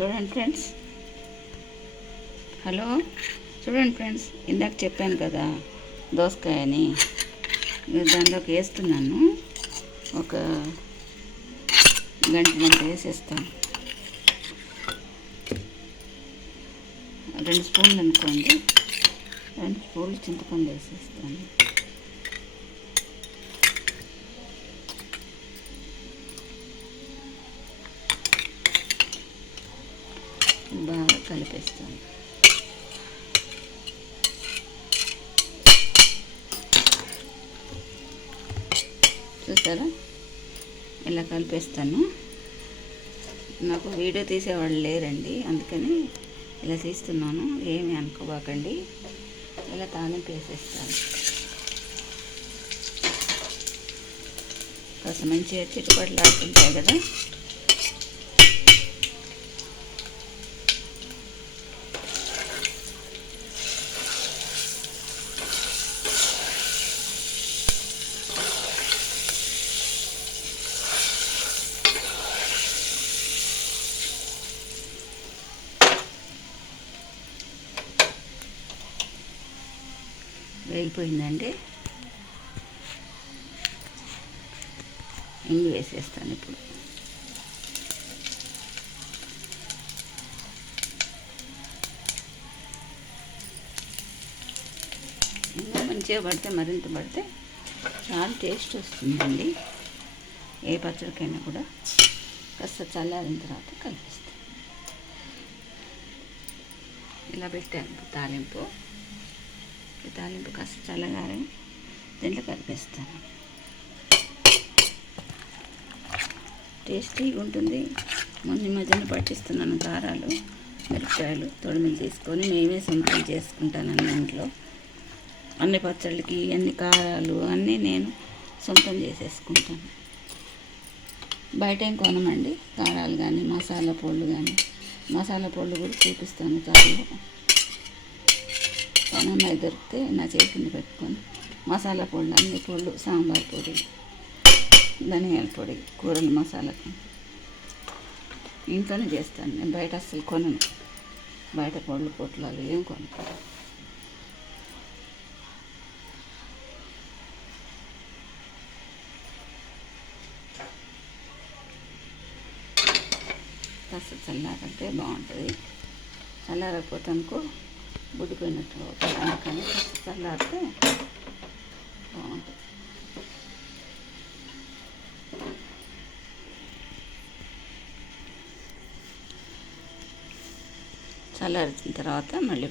చూడండి friends, hello చూడండి friends, ఇందాక చెప్పాను కదా దోసకాయ అని. దానిలోకి వేస్తున్నాను, ఒక గంట వేసేస్తాను. 2 స్పూన్లు అనుకోండి, 2 స్పూన్లు చింతపండు వేసేస్తాను. బాగా కలిపేస్తాను. చూసారా, ఇలా కలిపేస్తాను. నాకు వీడియో తీసేవాళ్ళు లేరండి, అందుకని ఇలా తీస్తున్నాను. ఏమి అనుకోబాకండి. ఇలా తాలింపు వేసేస్తాను. కాస్త మంచిగా చిట్టుపట్లు ఆడుతుంటాయి కదా, వేగిపోయిందండి. ఇంగు వేసేస్తాను ఇప్పుడు. ఇంకా మంచిగా పడితే, మరింత పడితే చాలా టేస్ట్ వస్తుందండి. ఏ పచ్చడికైనా కూడా కాస్త చల్లారిన తర్వాత కలిపిస్తాను. ఇలా పెట్టాను తాలింపు. ఈ తాలింపు కాస్త చల్లగానే దీంట్లో కలిపేస్తాను. టేస్టీగా ఉంటుంది. మొన్న మధ్యన పట్టిస్తున్నాను కారాలు, మిరపకాయలు, తొడిమిలు తీసుకొని మేమే సొంతం చేసుకుంటాను. ఇంట్లో అన్ని పచ్చళ్ళకి అన్ని కారాలు అన్నీ నేను సొంతం చేసేసుకుంటాను. బయట ఏం కొనమండి కారాలు కానీ మసాలా పొళ్ళు కానీ. మసాలా పొళ్ళు కూడా చూపిస్తాను త్వరలో. పనమ్మాయి దొరికితే నా చేతిని పెట్టుకొని మసాలా పొళ్ళు, అన్ని పొళ్ళు, సాంబార్ పొడి, ధనియాల పొడి, కూరల మసాలాకు ఇంట్లోనే చేస్తాను నేను. బయట అస్సలు కొనను. బయట పొళ్ళు పొట్లాలు ఏం కొను. కాస్త చల్లారంటే బాగుంటుంది. చల్లారకపోతే అనుకో బుడ్డిపోయినట్టు అవుతుంది. అందుకని కాస్త చల్లారితే బాగుంటుంది. చల్లారిన తర్వాత మళ్ళీ